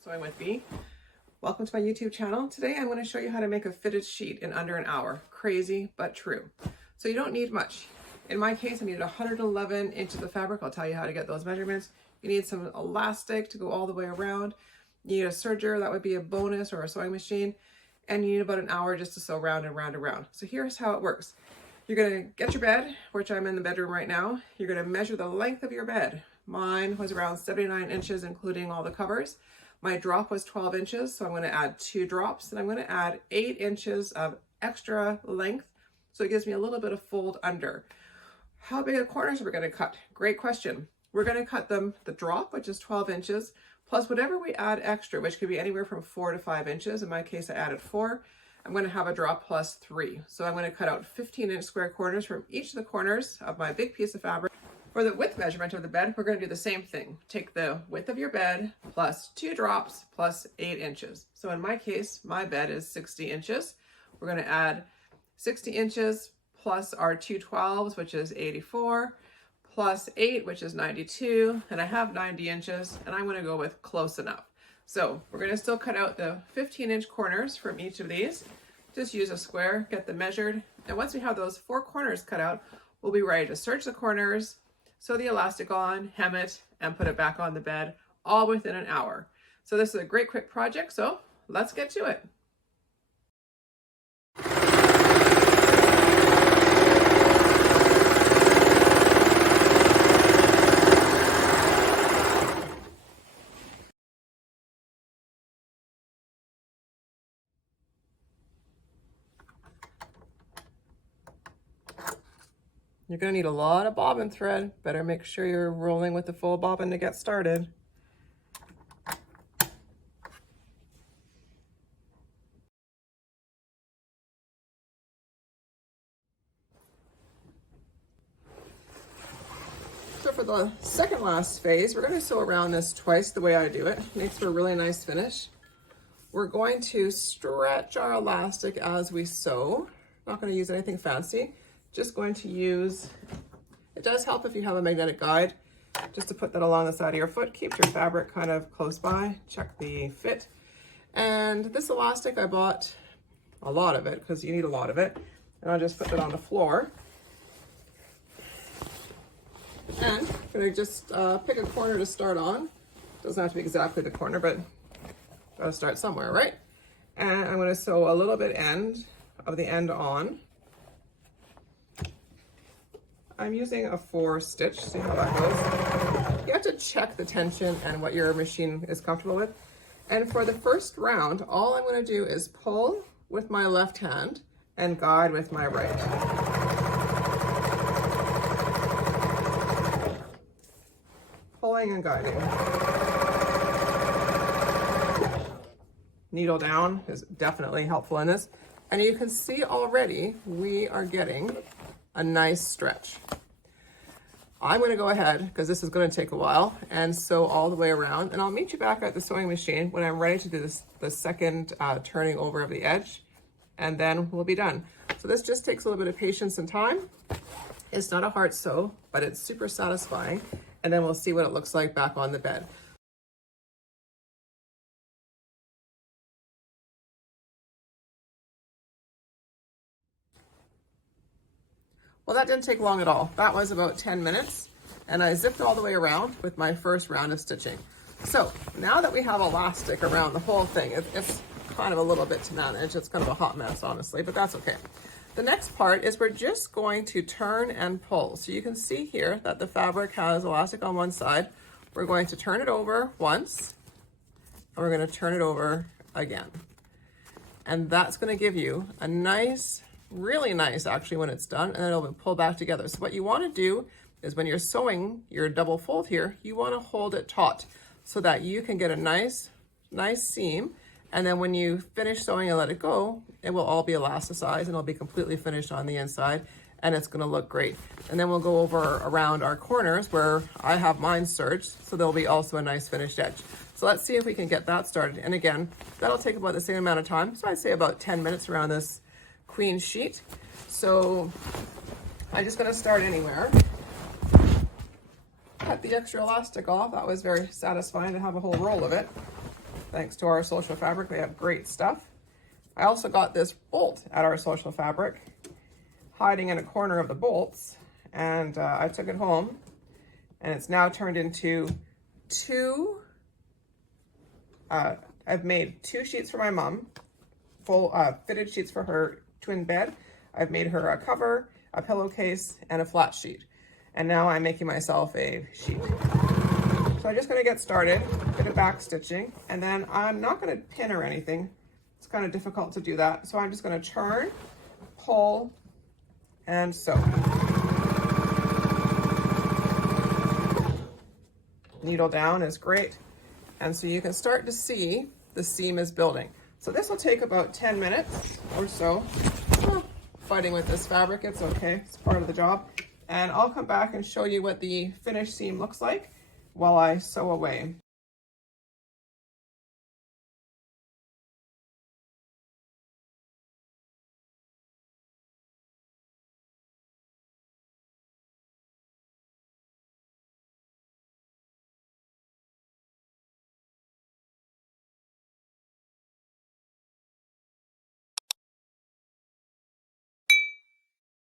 Sewing with Bee. Welcome to my YouTube channel. Today I'm going to show you how to make a fitted sheet in under an hour. Crazy, but true. So you don't need much. In my case, I needed 111 inches of fabric. I'll tell you how to get those measurements. You need some elastic to go all the way around. You need a serger, that would be a bonus, or a sewing machine. And you need about an hour just to sew round and round and round. So here's how it works. You're going to get your bed, which I'm in the bedroom right now. You're going to measure the length of your bed. Mine was around 79 inches, including all the covers. My drop was 12 inches, so I'm going to add 2 drops, and I'm going to add 8 inches of extra length, so it gives me a little bit of fold under. How big of corners are we going to cut? Great question. We're going to cut them, the drop, which is 12 inches, plus whatever we add extra, which could be anywhere from 4 to 5 inches. In my case, I added 4. I'm going to have a drop plus 3. So I'm going to cut out 15-inch square corners from each of the corners of my big piece of fabric. For the width measurement of the bed, we're going to do the same thing. Take the width of your bed plus 2 drops plus 8 inches. So in my case, my bed is 60 inches. We're going to add 60 inches plus our 2 12s, which is 84, plus 8, which is 92, and I have 90 inches, and I'm going to go with close enough. So we're going to still cut out the 15-inch corners from each of these. Just use a square, get them measured, and once we have those 4 corners cut out, we'll be ready to serge the corners, sew the elastic on, hem it, and put it back on the bed, all within an hour. So this is a great quick project, so let's get to it. You're going to need a lot of bobbin thread. Better make sure you're rolling with the full bobbin to get started. So for the second last phase, we're going to sew around this twice the way I do it. Makes for a really nice finish. We're going to stretch our elastic as we sew. Not going to use anything fancy. Just going to use, it does help if you have a magnetic guide, just to put that along the side of your foot. Keep your fabric kind of close by, check the fit. And this elastic, I bought a lot of it because you need a lot of it. And I'll just put it on the floor. And I'm gonna just pick a corner to start on. Doesn't have to be exactly the corner, but gotta start somewhere, right? And I'm gonna sew a little bit of the end on. I'm using a 4 stitch, see how that goes. You have to check the tension and what your machine is comfortable with. And for the first round, all I'm going to do is pull with my left hand and guide with my right. Pulling and guiding. Needle down is definitely helpful in this. And you can see already we are getting a nice stretch. I'm going to go ahead, because this is going to take a while, and sew all the way around, and I'll meet you back at the sewing machine when I'm ready to do the second turning over of the edge, and then we'll be done. So this just takes a little bit of patience and time. It's not a hard sew, but it's super satisfying, and then we'll see what it looks like back on the bed. Well, that didn't take long at all. That was about 10 minutes, and I zipped all the way around with my first round of stitching. So now that we have elastic around the whole thing, it's kind of a little bit to manage. It's kind of a hot mess, honestly, but that's okay. The next part is we're just going to turn and pull. So you can see here that the fabric has elastic on one side. We're going to turn it over once, and we're going to turn it over again. And that's going to give you a nice, really nice actually when it's done, and then it'll pull back together. So what you want to do is when you're sewing your double fold here, you want to hold it taut so that you can get a nice seam, and then when you finish sewing and let it go, it will all be elasticized and it'll be completely finished on the inside, and it's going to look great. And then we'll go over around our corners where I have mine serged, so there'll be also a nice finished edge. So let's see if we can get that started. And again, that'll take about the same amount of time. So I'd say about 10 minutes around this queen sheet. So I'm just going to start anywhere. Cut the extra elastic off. That was very satisfying to have a whole roll of it. Thanks to Our Social Fabric, they have great stuff. I also got this bolt at Our Social Fabric, hiding in a corner of the bolts, and I took it home, and it's now turned into two, I've made 2 sheets for my mom, full fitted sheets for her twin bed. I've made her a cover, a pillowcase, and a flat sheet. And now I'm making myself a sheet. So I'm just gonna get started, bit of back stitching, and then I'm not gonna pin or anything. It's kind of difficult to do that. So I'm just gonna turn, pull, and sew. Needle down is great. And so you can start to see the seam is building. So this will take about 10 minutes or so. Fighting with this fabric, it's okay, it's part of the job. And I'll come back and show you what the finished seam looks like while I sew away.